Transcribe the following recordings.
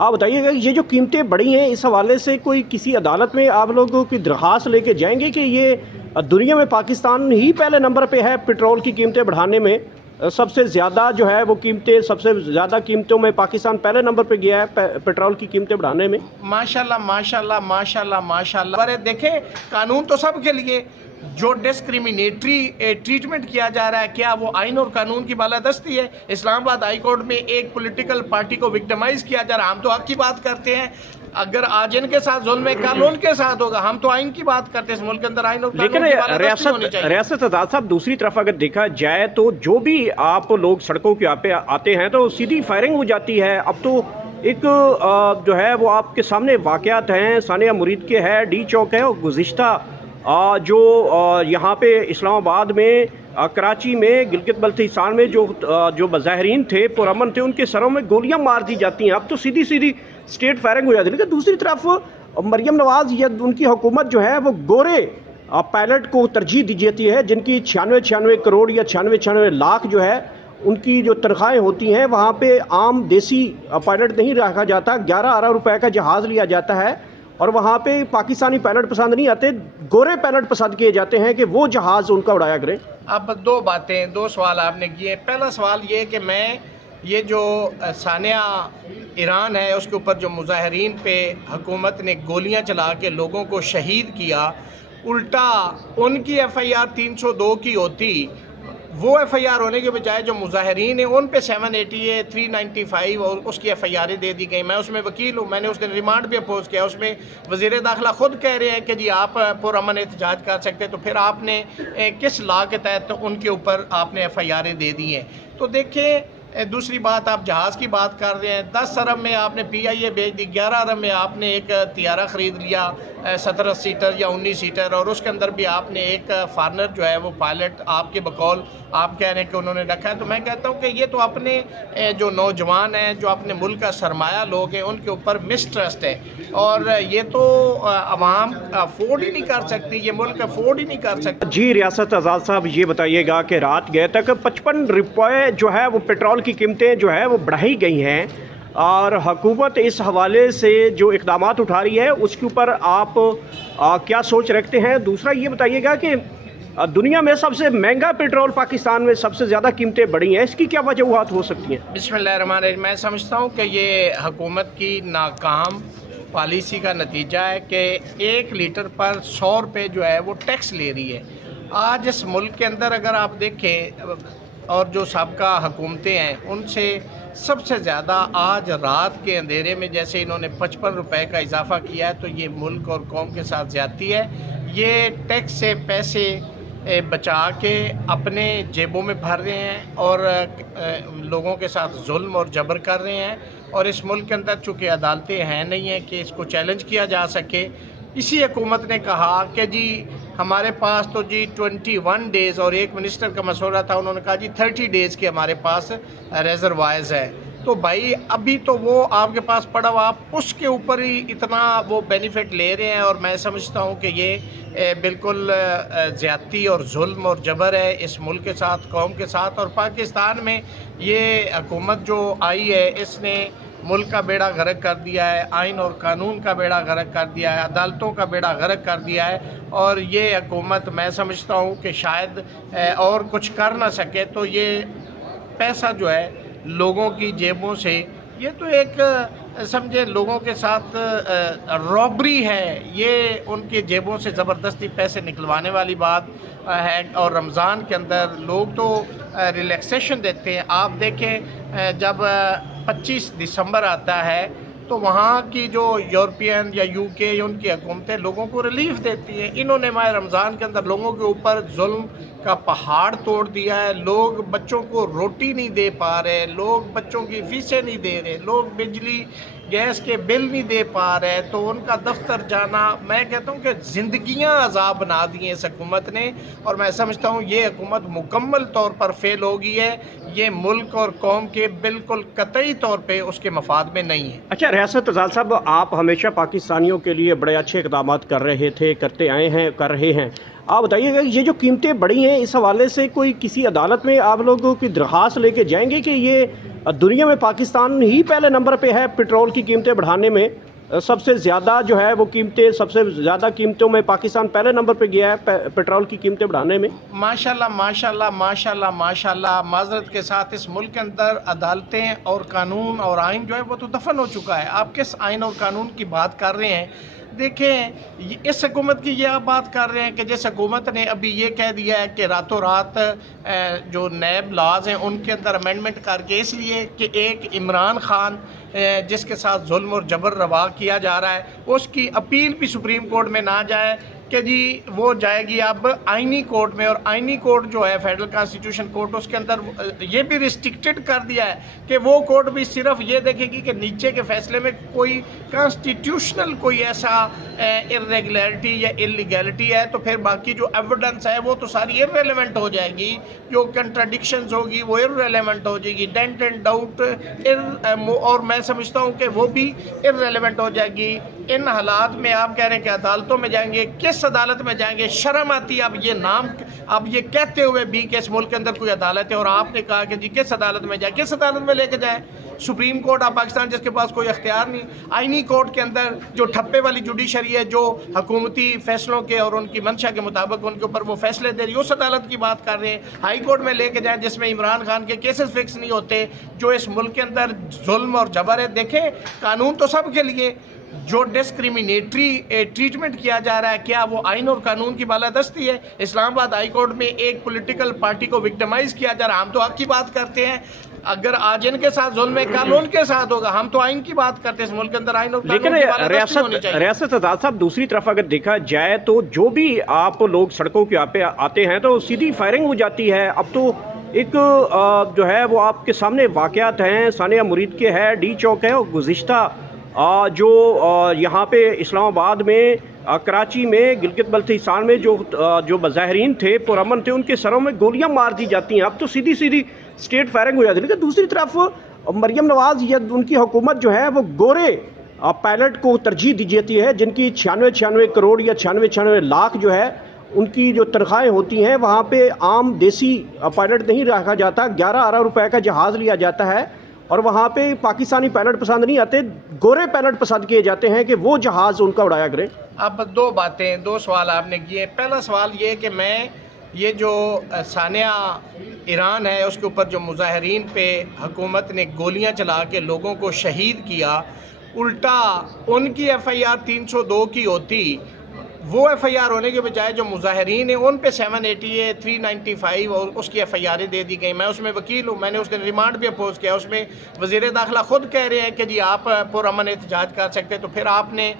آپ بتائیے گا یہ جو قیمتیں بڑھی ہیں اس حوالے سے کوئی کسی عدالت میں آپ لوگوں کی درخواست لے کے جائیں گے کہ یہ دنیا میں پاکستان ہی پہلے نمبر پہ ہے پٹرول کی قیمتیں بڑھانے میں؟ سب سے زیادہ جو ہے وہ قیمتیں، سب سے زیادہ قیمتوں میں پاکستان پہلے نمبر پہ گیا ہے پٹرول کی قیمتیں بڑھانے میں۔ ماشاءاللہ ماشاءاللہ ماشاءاللہ ماشاءاللہ۔ پر دیکھیں قانون تو سب کے لیے، جو ڈسکریمنیٹری ٹریٹمنٹ کیا جا رہا ہے کیا وہ آئین اور قانون کی بالادستی ہے؟ اسلام آباد ہائی کورٹ میں ایک پولیٹیکل پارٹی کو وکٹمائز کیا جا رہا ہے۔ ہم تو حق کی بات کرتے ہیں، اگر آج ان کے ساتھ ظلم ہے کل ان کے ساتھ ہوگا۔ ہم تو آئین کی بات کرتے ہیں، اس ملک کے اندر آئین اور قانون کی بالادستی ہونی چاہیے۔ ریاست آزاد صاحب دوسری طرف اگر دیکھا جائے تو جو بھی آپ لوگ سڑکوں کے پہ آتے ہیں تو سیدھی فائرنگ ہو جاتی ہے۔ اب تو ایک جو ہے وہ آپ کے سامنے واقعات ہیں، ثانیہ مرید کے ہے، ڈی چوک ہے، اور گزشتہ جو یہاں پہ اسلام آباد میں، کراچی میں، گلگت بلتستان میں جو مظاہرین تھے پرامن تھے ان کے سروں میں گولیاں مار دی جاتی ہیں۔ اب تو سیدھی اسٹیٹ فائرنگ ہو جاتی ہے۔ لیکن دوسری طرف مریم نواز یا ان کی حکومت جو ہے وہ گورے پائلٹ کو ترجیح دی جاتی ہے، جن کی 96 کروڑ یا 96 لاکھ جو ہے ان کی جو تنخواہیں ہوتی ہیں، وہاں پہ عام دیسی پائلٹ نہیں رکھا جاتا۔ 11 ارب روپے کا جہاز لیا جاتا ہے اور وہاں پہ پاکستانی پائلٹ پسند نہیں آتے، گورے پائلٹ پسند کیے جاتے ہیں کہ وہ جہاز ان کا اڑایا کریں۔ اب دو سوال آپ نے کیے۔ پہلا سوال یہ کہ میں یہ جو ثانیہ ایران ہے اس کے اوپر جو مظاہرین پہ حکومت نے گولیاں چلا کے لوگوں کو شہید کیا، الٹا ان کی ایف آئی آر 302 کی ہوتی، وہ ایف آئی آر ہونے کے بجائے جو مظاہرین ہیں ان پہ 780 395 اور اس کی ایف آئی آریں دے دی گئی۔ میں اس میں وکیل ہوں، میں نے اس دن ریمانڈ بھی اپوز کیا۔ اس میں وزیر داخلہ خود کہہ رہے ہیں کہ جی آپ پرامن احتجاج کر سکتے، تو پھر آپ نے کس لا کے تحت ان کے اوپر آپ نے ایف آئی آریں دے دی ہیں؟ تو دیکھیں، دوسری بات آپ جہاز کی بات کر رہے ہیں، 10 ارب میں آپ نے پی آئی اے بھیج دی، 11 ارب میں آپ نے ایک طیارہ خرید لیا 17 سیٹر یا 19 سیٹر، اور اس کے اندر بھی آپ نے ایک فارنر جو ہے وہ پائلٹ آپ کے بقول آپ کہہ رہے ہیں کہ انہوں نے رکھا ہے۔ تو میں کہتا ہوں کہ یہ تو اپنے جو نوجوان ہیں، جو اپنے ملک کا سرمایہ لوگ ہیں، ان کے اوپر مسٹرسٹ ہے، اور یہ تو عوام افورڈ ہی نہیں کر سکتی، یہ ملک افورڈ ہی نہیں کر سکتی۔ جی ریاست آزاد صاحب یہ بتائیے گا کہ رات گئے تک 55 روپے جو ہے وہ پٹرول کی قیمتیں جو ہے وہ بڑھائی گئی ہیں، اور حکومت اس حوالے سے جو اقدامات اٹھا رہی ہے اس کے اوپر آپ کیا سوچ رکھتے ہیں؟ دوسرا یہ بتائیے گا کہ دنیا میں سب سے مہنگا پٹرول پاکستان میں سب سے زیادہ قیمتیں بڑھی ہیں، اس کی کیا وجوہات ہو سکتی ہیں؟ بسم اللہ الرحمن الرحیم۔ میں سمجھتا ہوں کہ یہ حکومت کی ناکام پالیسی کا نتیجہ ہے کہ 1 لیٹر پر 100 روپے جو ہے وہ ٹیکس لے رہی ہے۔ آج اس ملک کے اندر اگر آپ دیکھیں، اور جو سابقہ حکومتیں ہیں ان سے سب سے زیادہ آج رات کے اندھیرے میں جیسے انہوں نے 55 روپے کا اضافہ کیا ہے، تو یہ ملک اور قوم کے ساتھ زیادتی ہے۔ یہ ٹیکس سے پیسے بچا کے اپنے جیبوں میں بھر رہے ہیں اور لوگوں کے ساتھ ظلم اور جبر کر رہے ہیں، اور اس ملک کے اندر چونکہ عدالتیں ہیں نہیں ہیں کہ اس کو چیلنج کیا جا سکے، اسی حکومت نے کہا کہ جی ہمارے پاس تو جی 21 ڈیز، اور ایک منسٹر کا مشورہ تھا، انہوں نے کہا جی 30 ڈیز کے ہمارے پاس ریزروائرز ہے۔ تو بھائی ابھی تو وہ آپ کے پاس پڑا ہوا، آپ اس کے اوپر ہی اتنا وہ بینیفٹ لے رہے ہیں، اور میں سمجھتا ہوں کہ یہ بالکل زیادتی اور ظلم اور جبر ہے اس ملک کے ساتھ، قوم کے ساتھ۔ اور پاکستان میں یہ حکومت جو آئی ہے اس نے ملک کا بیڑا غرق کر دیا ہے، آئین اور قانون کا بیڑا غرق کر دیا ہے، عدالتوں کا بیڑا غرق کر دیا ہے، اور یہ حکومت میں سمجھتا ہوں کہ شاید اور کچھ کر نہ سکے۔ تو یہ پیسہ جو ہے لوگوں کی جیبوں سے، یہ تو ایک سمجھے لوگوں کے ساتھ رابری ہے، یہ ان کی جیبوں سے زبردستی پیسے نکلوانے والی بات ہے۔ اور رمضان کے اندر لوگ تو ریلیکسیشن دیتے ہیں۔ آپ دیکھیں جب 25 دسمبر آتا ہے تو وہاں کی جو یورپین یا یو کے ان کی حکومتیں لوگوں کو ریلیف دیتی ہیں، انہوں نے ماہ رمضان کے اندر لوگوں کے اوپر ظلم کا پہاڑ توڑ دیا ہے۔ لوگ بچوں کو روٹی نہیں دے پا رہے، لوگ بچوں کی فیسیں نہیں دے رہے، لوگ بجلی گیس کے بل نہیں دے پا رہے، تو ان کا دفتر جانا، میں کہتا ہوں کہ زندگیاں عذاب بنا دی ہیں اس حکومت نے، اور میں سمجھتا ہوں یہ حکومت مکمل طور پر فیل ہو گئی ہے، یہ ملک اور قوم کے بالکل قطعی طور پہ اس کے مفاد میں نہیں ہے۔ اچھا ریاست آزاد صاحب، آپ ہمیشہ پاکستانیوں کے لیے بڑے اچھے اقدامات کر رہے تھے، کرتے آئے ہیں، کر رہے ہیں۔ آپ بتائیے گا یہ جو قیمتیں بڑھی ہیں اس حوالے سے کوئی کسی عدالت میں آپ لوگوں کی درخواست لے کے جائیں گے کہ یہ دنیا میں پاکستان ہی پہلے نمبر پہ ہے پٹرول کی قیمتیں بڑھانے میں؟ سب سے زیادہ جو ہے وہ قیمتیں، سب سے زیادہ قیمتوں میں پاکستان پہلے نمبر پہ گیا ہے پٹرول کی قیمتیں بڑھانے میں۔ ماشاءاللہ ماشاءاللہ ماشاءاللہ ماشاءاللہ، معذرت کے ساتھ اس ملک کے اندر عدالتیں اور قانون اور آئین جو ہے وہ تو دفن ہو چکا ہے۔ آپ کس آئین اور قانون کی بات کر رہے ہیں؟ دیکھیں، اس حکومت کی یہ آپ بات کر رہے ہیں کہ جس حکومت نے ابھی یہ کہہ دیا ہے کہ راتوں رات جو نیب لاز ہیں ان کے اندر امینڈمنٹ کر کے، اس لیے کہ ایک عمران خان جس کے ساتھ ظلم اور جبر روا کیا جا رہا ہے، اس کی اپیل بھی سپریم کورٹ میں نہ جائے کہ جی وہ جائے گی اب آئینی کورٹ میں، اور آئینی کورٹ جو ہے فیڈرل کانسٹیٹیوشن کورٹ، اس کے اندر یہ بھی ریسٹرکٹڈ کر دیا ہے کہ وہ کورٹ بھی صرف یہ دیکھے گی کہ نیچے کے فیصلے میں کوئی کانسٹیٹیوشنل کوئی ایسا ارریگولیرٹی یا انلیگیلٹی ہے تو پھر باقی جو ایویڈنس ہے وہ تو ساری ارریلیونٹ ہو جائے گی، جو کنٹراڈکشنز ہوگی وہ ارریلیونٹ ہو جائے گی، ڈینٹ اینڈ ڈاؤٹ، اور میں سمجھتا ہوں کہ وہ بھی ارریلیونٹ ہو جائے گی۔ ان حالات میں آپ کہہ رہے ہیں کہ عدالتوں میں جائیں گے، کس عدالت میں جائیں گے؟ شرم آتی ہے اب یہ نام، اب یہ کہتے ہوئے بھی کہ اس ملک کے اندر کوئی عدالت ہے، اور آپ نے کہا کہ جی کس عدالت میں جائیں؟ کس عدالت میں لے کے جائیں؟ سپریم کورٹ آف پاکستان جس کے پاس کوئی اختیار نہیں، آئینی کورٹ کے اندر جو ٹھپے والی جوڈیشری ہے جو حکومتی فیصلوں کے اور ان کی منشا کے مطابق ان کے اوپر وہ فیصلے دے رہی ہے، اس عدالت کی بات کر رہے ہیں۔ ہائی کورٹ میں لے کے جائیں جس میں عمران خان کے کیسز فکس نہیں ہوتے، جو اس ملک کے اندر ظلم اور جبر ہے۔ دیکھیں، قانون تو سب کے لیے، جو ڈسکریمنیٹری ٹریٹمنٹ کیا جا رہا ہے کیا وہ آئین اور قانون کی بالادستی ہے؟ اسلام آباد ہائی کورٹ میں ایک پولیٹیکل پارٹی کو وکٹمائز کیا جا رہا ہے، ہم تو حق کی بات کرتے ہیں، اگر آج ان کے ساتھ ظلم ہے کل ان کے ساتھ ہوگا، ہم تو آئین کی بات کرتے ہیں، اس ملک کے اندر آئین اور قانون کی بالادستی ہونی چاہیے۔ ریاست آزاد صاحب، دوسری طرف اگر دیکھا جائے تو جو بھی آپ لوگ سڑکوں کے پہ آتے ہیں تو سیدھی فائرنگ ہو جاتی ہے۔ اب تو ایک جو ہے وہ آپ کے سامنے واقعات ہیں، ثانیہ مرید کے ہے، ڈی چوک ہے، اور گزشتہ جو یہاں پہ اسلام آباد میں، کراچی میں، گلگت بلتستان میں جو مظاہرین تھے پرامن تھے ان کے سروں میں گولیاں مار دی جاتی ہیں۔ اب تو سیدھی اسٹیٹ فائرنگ ہو جاتی ہے۔ لیکن دوسری طرف مریم نواز یا ان کی حکومت جو ہے وہ گورے پائلٹ کو ترجیح دی جاتی ہے، جن کی 96 کروڑ یا 96 لاکھ جو ہے ان کی جو تنخواہیں ہوتی ہیں، وہاں پہ عام دیسی پائلٹ نہیں رکھا جاتا، 11 ارب روپے کا جہاز لیا جاتا ہے، اور وہاں پہ پاکستانی پائلٹ پسند نہیں آتے، گورے پائلٹ پسند کیے جاتے ہیں کہ وہ جہاز ان کا اڑایا کریں۔ اب دو سوال آپ نے کیے۔ پہلا سوال یہ کہ میں یہ جو ثانیہ ایران ہے اس کے اوپر جو مظاہرین پہ حکومت نے گولیاں چلا کے لوگوں کو شہید کیا، الٹا ان کی ایف آئی آر 302 کی ہوتی، وہ ایف آئی آر ہونے کے بجائے جو مظاہرین ہیں ان پہ 780 395 اور اس کی ایف آئی آریں دے دی گئی۔ میں اس میں وکیل ہوں، میں نے اس دن ریمانڈ بھی اپوز کیا، اس میں وزیر داخلہ خود کہہ رہے ہیں کہ جی آپ پرامن احتجاج کر سکتے، تو پھر آپ نے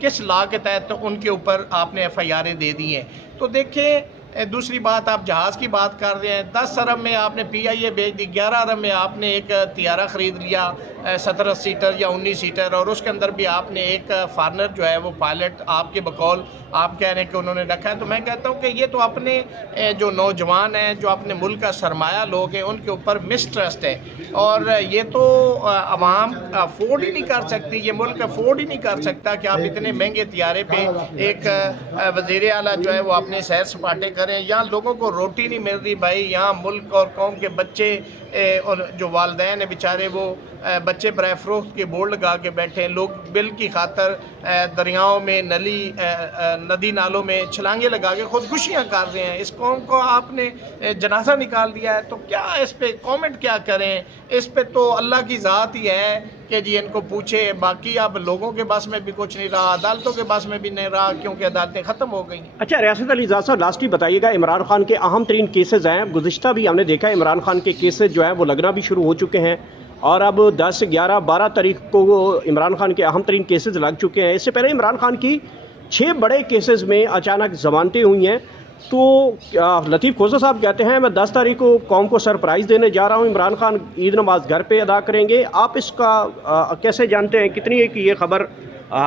کس لا کے تحت ان کے اوپر آپ نے ایف آئی آریں دے دی ہیں؟ تو دیکھیں، دوسری بات آپ جہاز کی بات کر رہے ہیں، 10 ارب میں آپ نے پی آئی اے بھیج دی، 11 ارب میں آپ نے ایک طیارہ خرید لیا 17 سیٹر یا 19 سیٹر، اور اس کے اندر بھی آپ نے ایک فارنر جو ہے وہ پائلٹ آپ کے بقول آپ کہہ رہے ہیں کہ انہوں نے رکھا ہے۔ تو میں کہتا ہوں کہ یہ تو اپنے جو نوجوان ہیں، جو اپنے ملک کا سرمایہ لوگ ہیں، ان کے اوپر مسٹرسٹ ہے، اور یہ تو عوام افورڈ ہی نہیں کر سکتی، یہ ملک افورڈ ہی نہیں کر سکتا کہ آپ اتنے مہنگے طیارے پہ ایک وزیر اعلیٰ جو ہے وہ اپنے سیر سپاٹے کریں۔ یہاں لوگوں کو روٹی نہیں مل رہی بھائی، یہاں ملک اور قوم کے بچے اور جو والدین ہیں بیچارے وہ بچے برائے فروخت کے بورڈ لگا کے بیٹھے ہیں، لوگ بل کی خاطر دریاؤں میں، ندی نالوں میں چھلانگیں لگا کے خودکشیاں کر رہے ہیں۔ اس قوم کو آپ نے جنازہ نکال دیا ہے، تو کیا اس پہ کامنٹ کیا کریں؟ اس پہ تو اللہ کی ذات ہی ہے کہ جی ان کو پوچھے، باقی اب لوگوں کے بس میں بھی کچھ نہیں رہا، عدالتوں کے بس میں بھی نہیں رہا، کیونکہ عدالتیں ختم ہو گئی ہیں۔ اچھا ریاست علی زاد صاحب، لاسٹ ہی بتائیے گا، عمران خان کے اہم ترین کیسز ہیں، گزشتہ بھی ہم نے دیکھا ہے عمران خان کے کیسز جو ہیں وہ لگنا بھی شروع ہو چکے ہیں، اور اب 10 11 12 تاریخ کو عمران خان کے اہم ترین کیسز لگ چکے ہیں۔ اس سے پہلے عمران خان کی 6 بڑے کیسز میں اچانک ضمانتیں ہوئی ہیں، تو لطیف کھوسہ صاحب کہتے ہیں میں 10 تاریخ کو قوم کو سرپرائز دینے جا رہا ہوں، عمران خان عید نماز گھر پہ ادا کریں گے۔ آپ اس کا کیسے جانتے ہیں، کتنی کی یہ خبر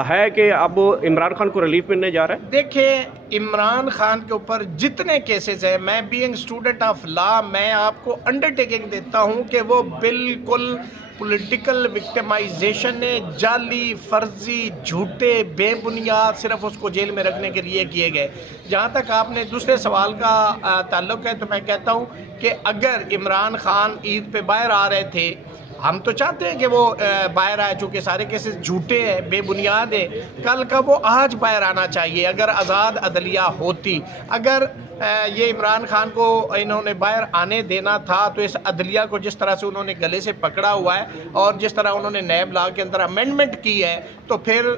ہے کہ اب عمران خان کو ریلیف ملنے جا رہا ہے؟ دیکھیں، عمران خان کے اوپر جتنے کیسز ہیں، میں بینگ اسٹوڈنٹ آف لا، میں آپ کو انڈرٹیکنگ دیتا ہوں کہ وہ بالکل پولیٹیکل وکٹمائزیشن نے جعلی فرضی جھوٹے بے بنیاد صرف اس کو جیل میں رکھنے کے لیے کیے گئے. جہاں تک آپ نے دوسرے سوال کا تعلق ہے تو میں کہتا ہوں کہ اگر عمران خان عید پہ باہر آ رہے تھے، ہم تو چاہتے ہیں کہ وہ باہر آئے، چونکہ سارے کیسز جھوٹے ہیں، بے بنیاد ہیں. کل کا وہ آج باہر آنا چاہیے اگر آزاد عدلیہ ہوتی. اگر یہ عمران خان کو انہوں نے باہر آنے دینا تھا تو اس عدلیہ کو جس طرح سے انہوں نے گلے سے پکڑا ہوا ہے اور جس طرح انہوں نے نیب لا کے اندر امینڈمنٹ کی ہے، تو پھر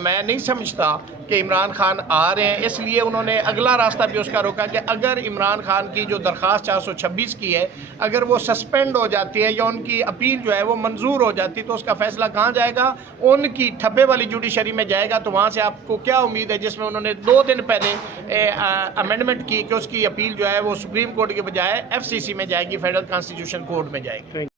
میں نہیں سمجھتا کہ عمران خان آ رہے ہیں. اس لیے انہوں نے اگلا راستہ بھی اس کا روکا کہ اگر عمران خان کی جو درخواست 426 کی ہے اگر وہ سسپینڈ ہو جاتی ہے یا ان کی اپیل جو ہے وہ منظور ہو جاتی تو اس کا فیصلہ کہاں جائے گا؟ ان کی ٹھبے والی جوڈیشری میں جائے گا. تو وہاں سے آپ کو کیا امید ہے جس میں انہوں نے 2 دن پہلے امینڈمنٹ کی کہ اس کی اپیل جو ہے وہ سپریم کورٹ کے بجائے FCC میں جائے گی، فیڈرل کانسٹیٹیوشن کورٹ میں جائے گی.